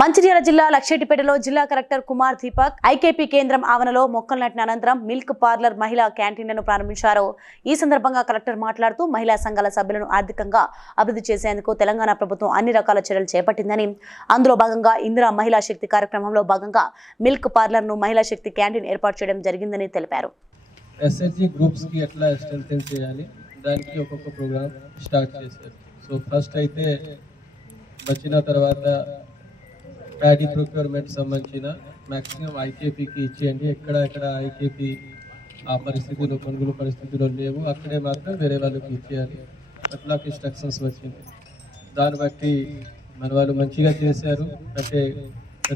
మంచిర్యాల జిల్లా లక్షేటిపేటలో జిల్లా collector Kumar Deepak IKP కేంద్రం ఆవరణలో మొక్కలు నాటిన అనంతరం మిల్క్ పార్లర్ మహిళా క్యాంటీన్లను ప్రారంభించారు. ఈ సందర్భంగా కలెక్టర్ మాట్లాడుతూ మహిళా సంఘాల సభ్యులను ఆర్థికంగా అభివృద్ధి చేసేందుకు తెలంగాణ ప్రభుత్వం అన్ని రకాల చర్యలు చేపట్టిందని అందులో భాగంగా ఇందిరా మహిళా శక్తి కార్యక్రమంలో భాగంగా మిల్క్ పార్లర్ను మహిళా శక్తి క్యాంటీన్ ఏర్పాటు చేయడం జరిగిందని తెలిపారు. ఎస్ఎస్జి గ్రూప్స్కి ఎట్లా స్ట్రెంగ్ చేయాలి? దానికి ఒక్కొక్క ప్రోగ్రామ్ స్టార్ట్ చేశారు సో ఫస్ట్ అయితే వచ్చిన తర్వాత ప్యాడీ ప్రొక్యూర్మెంట్ సంబంధించిన మ్యాక్సిమం ఐకేపీకి ఇచ్చేయండి. ఎక్కడ ఎక్కడ ఐకేపీ ఆ పరిస్థితులు కొనుగోలు పరిస్థితులు లేవు. అక్కడే మాత్రం వేరే వాళ్ళకి ఇచ్చేయాలి. అట్లా ఇన్స్ట్రక్షన్స్ వచ్చింది. దాన్ని బట్టి మన వాళ్ళు మంచిగా చేశారు. అంటే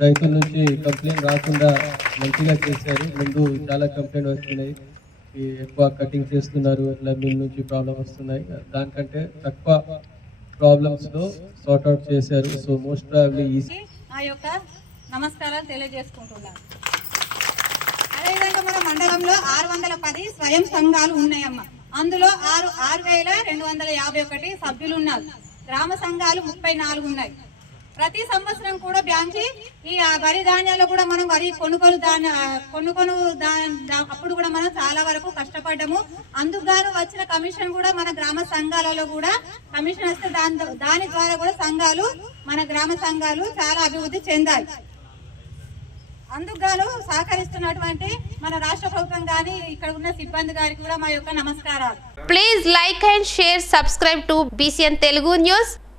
రైతుల నుంచి కంప్లైంట్ రాకుండా మంచిగా చేశారు. ముందు చాలా కంప్లైంట్ వస్తున్నాయి ఈ ఎక్కువ కటింగ్ చేస్తున్నారు. ఇట్లా మిల్ నుంచి ప్రాబ్లం వస్తున్నాయి. దానికంటే తక్కువ ప్రాబ్లమ్స్లో సార్ట్ అవుట్ చేశారు. సో మోస్ట్ ప్రాబ్లీ ఈజీ నా యొక్క నమస్కారాలు తెలియజేసుకుంటున్నాను. అదేవిధంగా మన మండలంలో ఆరు వందల పది స్వయం సంఘాలు ఉన్నాయమ్మ. అందులో ఆరు ఆరు వేల రెండు వందల యాభై ఒకటి సభ్యులు ఉన్నారు. గ్రామ సంఘాలు ముప్పై నాలుగు ఉన్నాయి. ప్రతి సంవత్సరం కూడా బ్యాంచి ఈ వరి ధాన్యాలు కూడా మనం వరి కొనుగోలు దాని కొనుగోలు దా- అప్పుడు కూడా మనం చాలా వరకు కష్టపడ్డాము. అందుకు గాను వచ్చిన కమిషన్ కూడా మన గ్రామ సంఘాలలో కూడా కమిషన్ వస్తే దాని దాని ద్వారా కూడా సంఘాలు మన గ్రామ సంఘాలు చాలా అభివృద్ధి చెందాయి. అందుకు గాను సహకరిస్తున్నటువంటి మన రాష్ట్ర ప్రభుత్వం కానీ ఇక్కడ ఉన్న సిబ్బంది గారికి కూడా మా యొక్క నమస్కారాలు. Please like and share subscribe to BCN Telugu news